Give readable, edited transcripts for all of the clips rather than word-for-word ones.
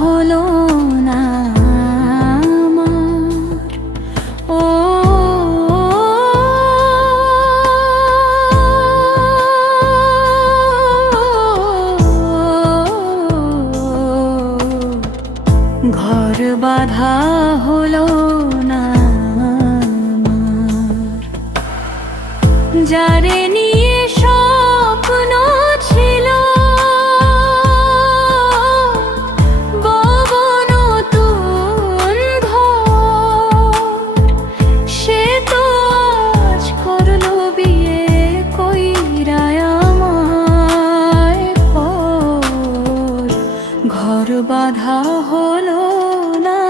হলো না আমার। ও ঘর বাঁধা হলো না আমার। যারে নিয়ে স্বপ্ন ছিল বব নতুন ঘর, সে তো আজ করলো বিয়ে কইরা আমায় পর। ঘর বাঁধা হলো না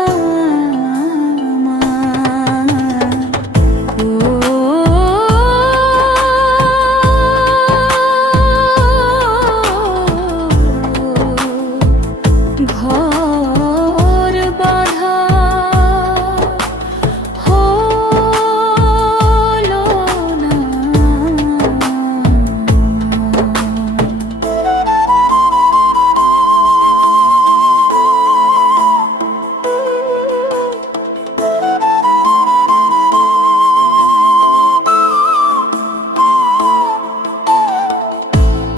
ঘর বাঁধা হলো না।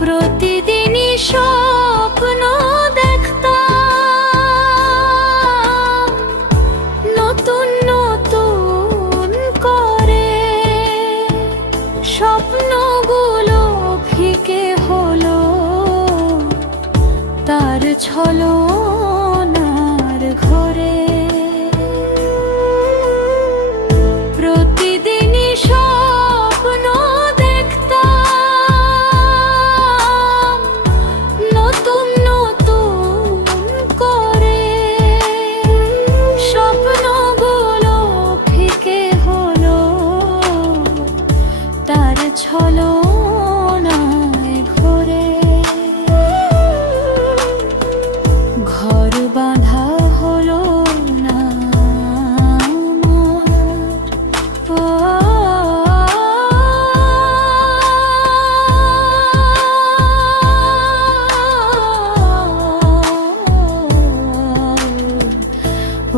প্রতিদিনই স্বপ্ন দেখতাম নতুন নতুন করে, স্বপ্নগুলো ফিকে হলো তার ছলনার ঘরে। প্রতিদিনই স্বপ্ন দেখতাম নতুন নতুন করে, স্বপ্নগুলো ফিকে হলো তার ছলনায় ঘরে। ঘর বাঁধা হলো না আমার।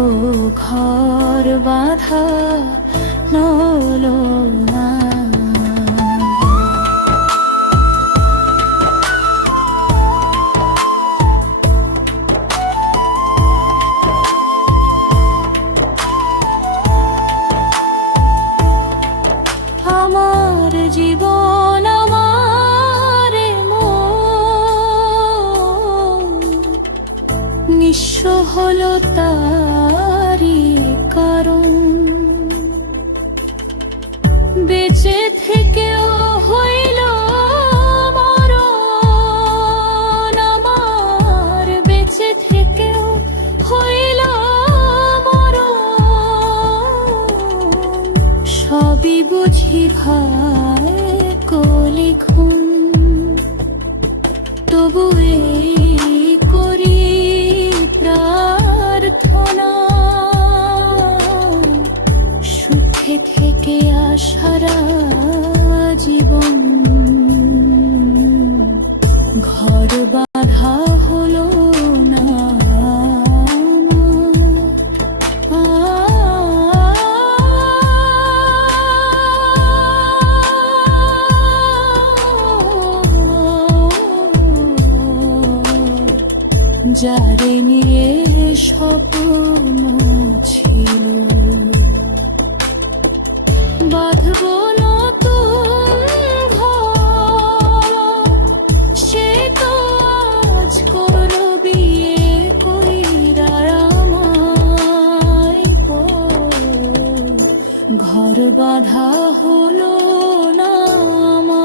ও ঘর বাঁধা হলো না। আমার জীবন আমার মন নিঃস্ব হলো তারই কারণ। বেঁচে থেকেও হইল মরণ আমার, বেঁচে থেকেও হইল মরণ। সবই বুঝি ভাই কলিখন, তবু এই করি প্রার্থনা সুখে থেকে সারা জীবন। ঘর বাঁধা হলো না যারে নিয়ে স্বপ্ন ছিল বাঁধবো নতুন ঘর, সে তো আজ করলো বিয়ে কইরা আমায় পর। ঘর বাঁধা হলো না আমার।